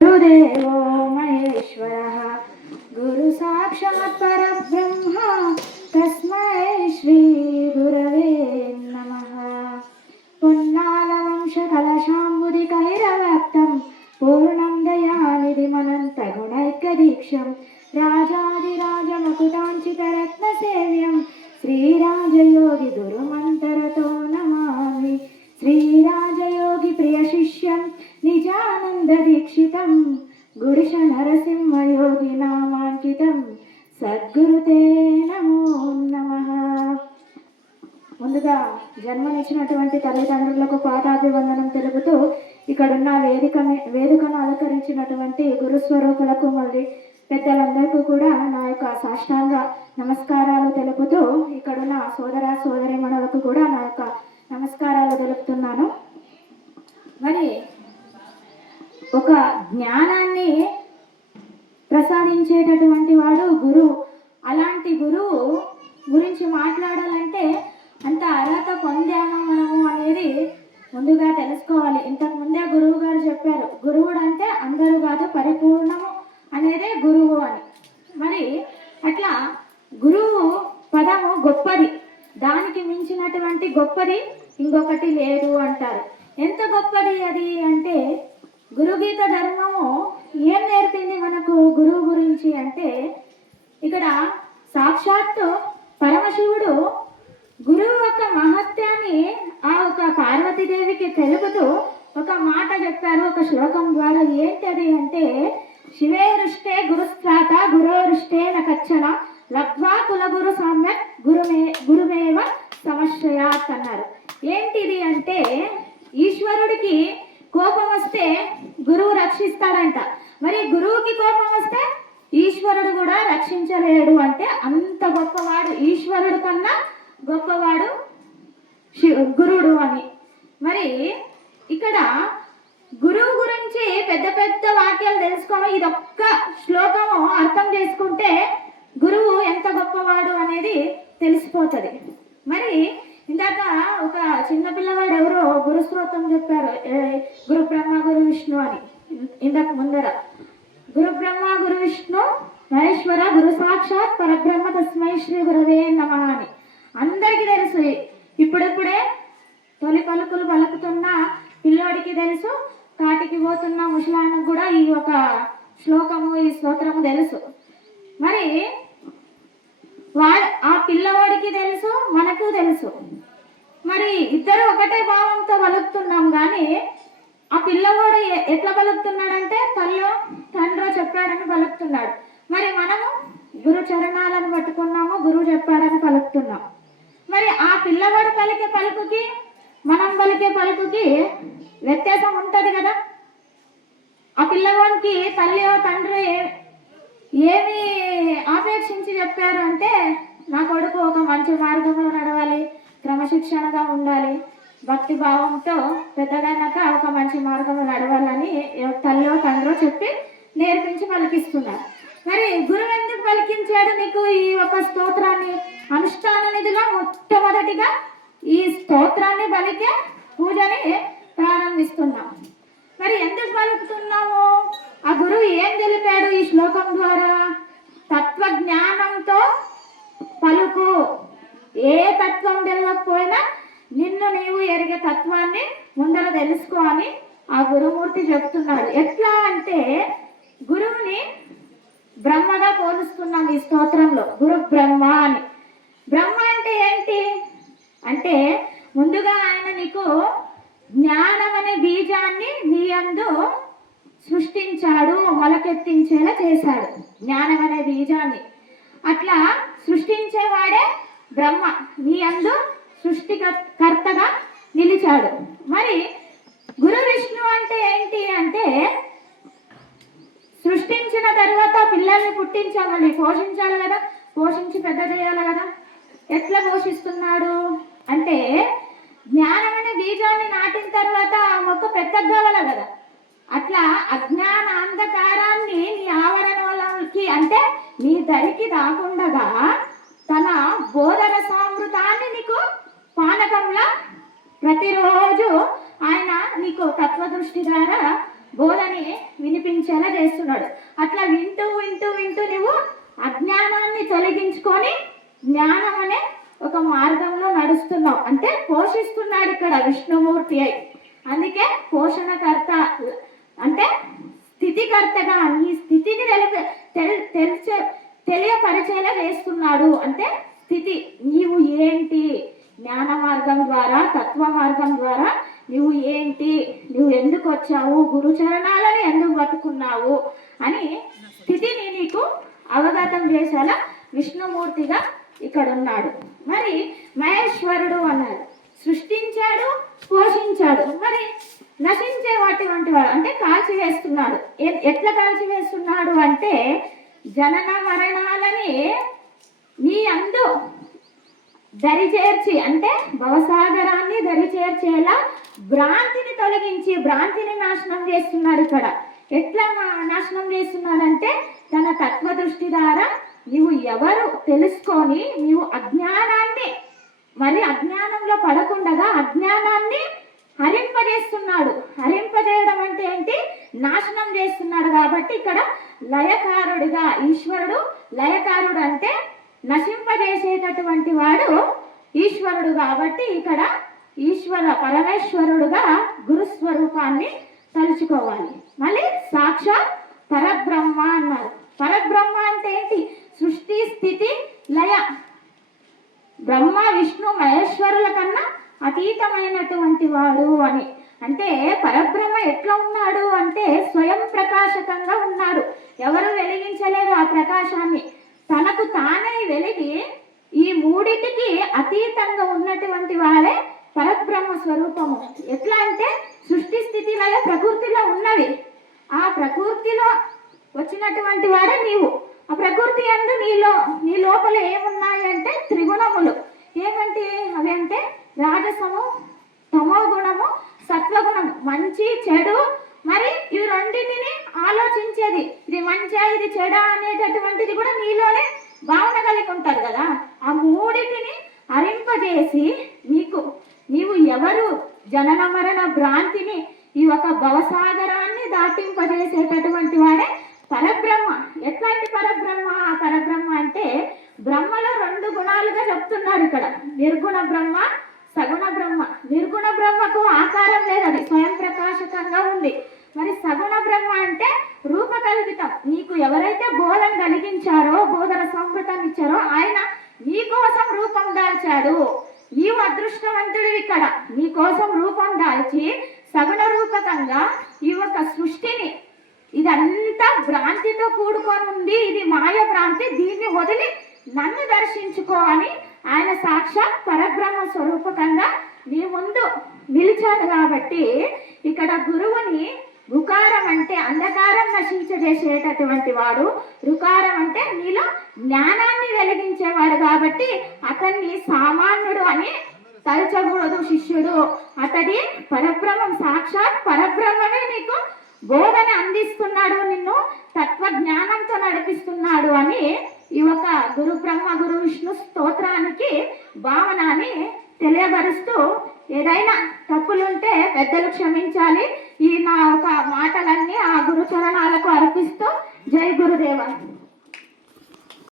गुरुदेवो महेश्वरः गुरु साक्षात् परब्रह्म तस्मै श्री गुरवे नमः। पुन्नालवंशकलशाम्बुदिकैरव्याप्तं पूर्णं दयानिधिमनन्तगुणैकदीक्षं राजाधिराजमकुटाञ्चितरत्नसेव्यं श्रीराजयोगिगुरुमन्तरतो नमामि। श्रीराजयोगी प्रियशिष्यं निजानन्ददीक्षितं गुरुश नरसिंहयोगी नामाङ्कितं సద్గురుతే నమో నమః। ముందుగా జన్మనిచ్చినటువంటి తల్లిదండ్రులకు పాదాభివందనం తెలుపుతూ ఇక్కడున్న వేదికను అలంకరించినటువంటి గురుస్వరూపులకు మళ్ళీ పెద్దలందరికీ కూడా నా యొక్క సాష్టాంగ నమస్కారాలు తెలుపుతూ ఇక్కడున్న సోదర సోదరీమణులకు కూడా నా యొక్క నమస్కారాలు తెలుపుతున్నాను। మరి ఒక జ్ఞానాన్ని ప్రసాదించేటటువంటి వాడు గురువు। అలాంటి గురువు గురించి మాట్లాడాలంటే అంత అర్హత పొందామా మనము అనేది ముందుగా తెలుసుకోవాలి। ఇంతకు ముందే గురువు గారు చెప్పారు, గురువుడు అంటే అందరూ కాదు పరిపూర్ణము అనేదే గురువు అని। మరి అట్లా గురువు పదము గొప్పది, దానికి మించినటువంటి గొప్పది ఇంకొకటి లేదు అంటారు। ఎంత గొప్పది అది అంటే గురుగీత ధర్మము ఏం నేర్పింది మనకు గురువు గురించి అంటే, ఇక్కడ సాక్షాత్తు పరమశివుడు గురువు యొక్క మహత్యాన్ని ఆ ఒక పార్వతీదేవికి తెలుపుతూ ఒక మాట చెప్పారు ఒక శ్లోకం ద్వారా। ఏంటది అంటే, శివేరుష్టే గురుస్త్రాత గురోరుష్టే నకచ్చన లబ్ధ్వా కులగురు సమ్యక్ గురుమేవ సమశ్రయాత్ అన్నారు। ఏంటిది అంటే, ఈశ్వరుడికి కోపం వస్తే గురువు రక్షిస్తాడంట, మరి గురువుకి కోపం వస్తే ఈశ్వరుడు కూడా రక్షించలేడు అంటే అంత గొప్పవాడు, ఈశ్వరుడు కన్నా గొప్పవాడు గురుడు అని। మరి ఇక్కడ గురువు గురించి పెద్ద పెద్ద వాక్యాలు తెలుసుకోవాలి, ఇదొక్క శ్లోకము అర్థం చేసుకుంటే గురువు ఎంత గొప్పవాడు అనేది తెలిసిపోతుంది। మరి ఇందాక ఒక చిన్న పిల్లవాడు ఎవరో గురు స్తోత్రం చెప్పారు, గురు బ్రహ్మ గురు విష్ణు అని। ఇందాక ముందర గురు బ్రహ్మ గురు విష్ణు మహేశ్వర గురు సాక్షాత్ పరబ్రహ్మ తస్మై శ్రీ గురవే నమః అని అందరికీ తెలుసు। ఇప్పుడిప్పుడే తొలి పలుకులు పలుకుతున్న పిల్లోడికి తెలుసు, కాటికి పోతున్న ముసలానికి కూడా ఈ ఒక శ్లోకము ఈ స్తోత్రము తెలుసు। మరి ఆ పిల్లవాడికి తెలుసు, మనకు తెలుసు। మరి ఇద్దరు ఒకటే భావంతో పలుకుతున్నాం కానీ ఆ పిల్లవాడు ఎట్లా పలుకుతున్నాడంటే తల్లో తండ్రో చెప్పాడని పలుకుతున్నాడు। మరి మనము గురు చరణాలను పట్టుకున్నాము, గురువు చెప్పాడని పలుకుతున్నాం। మరి ఆ పిల్లవాడు పలికే పలుకుకి మనం పలికే పలుకుకి వ్యత్యాసం ఉంటుంది కదా। ఆ పిల్లవాడికి తల్లియో తండ్రి ఏమి ఆపేక్షించి చెప్పారు అంటే, నా కొడుకు ఒక మంచి మార్గంలో నడవాలి, క్రమశిక్షణగా ఉండాలి, భక్తి భావంతో పెద్దగైనాక ఒక మంచి మార్గంలో నడవాలని తల్లో తండ్రో చెప్పి నేర్పించి పలికిస్తున్నారు। మరి గురువు ఎందుకు పలికించాడు నీకు ఈ ఒక స్తోత్రాన్ని? అనుష్ఠాన నిధిలో మొట్టమొదటిగా ఈ స్తోత్రాన్ని పలికే పూజని ప్రారంభిస్తున్నాం। మరి ఎందుకు పలుకుతున్నాము? ఆ గురువు ఏం తెలిపాడు ఈ శ్లోకం ద్వారా? తత్వజ్ఞానంతో పలుకు, ఏ తత్వం తెలియకపోయినా నిన్ను నీవు ఎరిగే తత్వాన్ని ముందర తెలుసుకో అని ఆ గురుమూర్తి చెప్తున్నాడు। ఎట్లా అంటే గురువుని బ్రహ్మగా పోలుస్తున్నాం ఈ స్తోత్రంలో, గురు బ్రహ్మ అని। బ్రహ్మ అంటే ఏంటి అంటే, ముందుగా ఆయన నీకు జ్ఞానం అనే బీజాన్ని నీ యందు సృష్టించాడు, మొలకెత్తించేలా చేశాడు జ్ఞానం అనే బీజాన్ని। అట్లా సృష్టించేవాడే బ్రహ్మ, నీ యందు సృష్టికర్తగా నిలిచాడు। మరి గురు విష్ణు అంటే ఏంటి అంటే, సృష్టించిన తర్వాత పిల్లల్ని పుట్టించాలి, పోషించాలి కదా, పోషించి పెద్ద చేయాలి కదా। ఎట్లా పోషిస్తున్నాడు అంటే, జ్ఞానం అనే బీజాన్ని నాటిన తర్వాత ఆ మొక్క పెద్దగా కావాలి కదా, అట్లా అజ్ఞాన అంధకారాన్ని నీ ఆవరణలోకి అంటే నీ దరికి రాకుండగా తన బోధన సామృతాన్ని నీకు పానకంలా ప్రతిరోజు ఆయన నీకు తత్వదృష్టి ద్వారా బోధని వినిపించేలా వేస్తున్నాడు. అట్లా వింటూ వింటూ వింటూ నువ్వు అజ్ఞానాన్ని తొలగించుకొని జ్ఞానం అనే ఒక మార్గంలో నడుస్తున్నావు. అంటే పోషిస్తున్నాడు ఇక్కడ విష్ణుమూర్తి అయి. అందుకే పోషణకర్త అంటే స్థితికర్తగా నీ స్థితిని తెలియపరిచేలా చేస్తున్నాడు. అంటే స్థితి నీవు ఏంటి, జ్ఞాన మార్గం ద్వారా తత్వ మార్గం ద్వారా నువ్వు ఏంటి, నువ్వు ఎందుకు వచ్చావు, గురుచరణాలను ఎందుకు పట్టుకున్నావు అని స్థితిని నీకు అవగతం చేసేలా విష్ణుమూర్తిగా ఇక్కడ ఉన్నాడు. మరి మహేశ్వరుడు అన్నాడు, సృష్టించాడు, పోషించాడు, మరి నశించే వాటి వాడు అంటే కాల్చివేస్తున్నాడు. ఎట్లా కాల్చివేస్తున్నాడు అంటే జనన మరణాలని నీ అందు దరిచేర్చి అంటే భవసాగరాన్ని దరిచేర్చేలా భ్రాంతిని తొలగించి భ్రాంతిని నాశనం చేస్తున్నాడు. ఇక్కడ ఎట్లా నాశనం చేస్తున్నాడంటే తన తత్వ దృష్టి ద్వారా నీవు ఎవరు తెలుసుకొని నీవు అజ్ఞానాన్ని మరి అజ్ఞానంలో పడకుండా అజ్ఞానాన్ని హరింపజేస్తున్నాడు. హరింపజేయడం అంటే ఏంటి, నాశనం చేస్తున్నాడు. కాబట్టి ఇక్కడ లయకారుడిగా ఈశ్వరుడు, లయకారుడు అంటే నశింపజేసేటటువంటి వాడు ఈశ్వరుడు. కాబట్టి ఇక్కడ ఈశ్వర పరమేశ్వరుడుగా గురుస్వరూపాన్ని తలుచుకోవాలి. మళ్ళీ సాక్షాత్ పరబ్రహ్మ అన్నారు. పరబ్రహ్మ అంటే ఏంటి, సృష్టి స్థితి లయ బ్రహ్మ విష్ణు మహేశ్వరుల కన్నా అతీతమైనటువంటి వాడు అని. అంటే పరబ్రహ్మ ఎట్లా ఉన్నాడు అంటే స్వయం ప్రకాశకంగా ఉన్నాడు. ఎవరు వెలిగించలేదు ఆ ప్రకాశాన్ని, తనకు తానే వెలిగి ఈ మూడిటికి అతీతంగా ఉన్నటువంటి వాడే పరబ్రహ్మ స్వరూపము. ఎట్లా అంటే సృష్టి స్థితి లయ ప్రకృతిలో ఉన్నవి, ఆ ప్రకృతిలో వచ్చినటువంటి వాడే నీవు. ఆ ప్రకృతి అందు నీ లోపల ఏమున్నాయి అంటే త్రిగుణములు. ఏమంటే అవి అంటే రాజసము, తమో గుణము, సత్వగుణము, మంచి చెడు. మరి ఇవి రెండింటిని ఆలోచించేది, ఇది మంచిగా ఇది చెడా అనేటటువంటిది కూడా నీలోనే భావన కలిగి ఉంటారు కదా. ఆ మూడింటిని హరింపజేసి నీవు ఎవరు జనన మరణ భ్రాంతిని ఈ ఒక భవసాగరాన్ని దాటింపజేసేటటువంటి వాడే పరబ్రహ్మ. ఎట్లాంటి పరబ్రహ్మ? ఆ పరబ్రహ్మ అంటే బ్రహ్మలో రెండు గుణాలుగా చెప్తున్నారు ఇక్కడ, నిర్గుణ బ్రహ్మ, సగుణ బ్రహ్మ. నిర్గుణ బ్రహ్మకు ఆకారం లేదు, అది స్వయం ప్రకాశకంగా ఉంది. మరి సగుణ బ్రహ్మ అంటే రూపకల్పితం. నీకు ఎవరైతే బోధన కలిగించారో, బోధన సంస్కృతం ఇచ్చారో ఆయన నీ కోసం రూపం దాల్చాడు. నీవు అదృష్టవంతుడు. ఇక్కడ నీ కోసం రూపం దాల్చి సగుణ రూపకంగా ఈ ఒక సృష్టిని, ఇదంతా భ్రాంతితో కూడుకొని ఉంది, ఇది మాయ భ్రాంతి, దీన్ని వదిలి నన్ను దర్శించుకో అని ఆయన సాక్షాత్ పరబ్రహ్మ స్వరూపకంగా నీ ముందు నిలిచాడు. కాబట్టి ఇక్కడ గురువుని రుకారం అంటే అంధకారం నశించజేసేటటువంటి వాడు, రుకారం అంటే నీలో జ్ఞానాన్ని వెలిగించేవాడు. కాబట్టి అతన్ని సామాన్యుడు అని తలచకూడదు శిష్యుడు. అతడి పరబ్రహ్మం, సాక్షాత్ పరబ్రహ్మమే నీకు బోధన అందిస్తున్నాడు, నిన్ను తత్వ జ్ఞానంతో నడిపిస్తున్నాడు అని ఈ ఒక గురు బ్రహ్మ గురు విష్ణు స్తోత్రానికి భావనని తెలియబరుస్తూ, ఏదైనా తప్పులుంటే పెద్దలు క్షమించాలి. ఈ నా ఒక మాటలన్నీ ఆ గురు చరణాలకు అర్పిస్తూ జై గురుదేవ.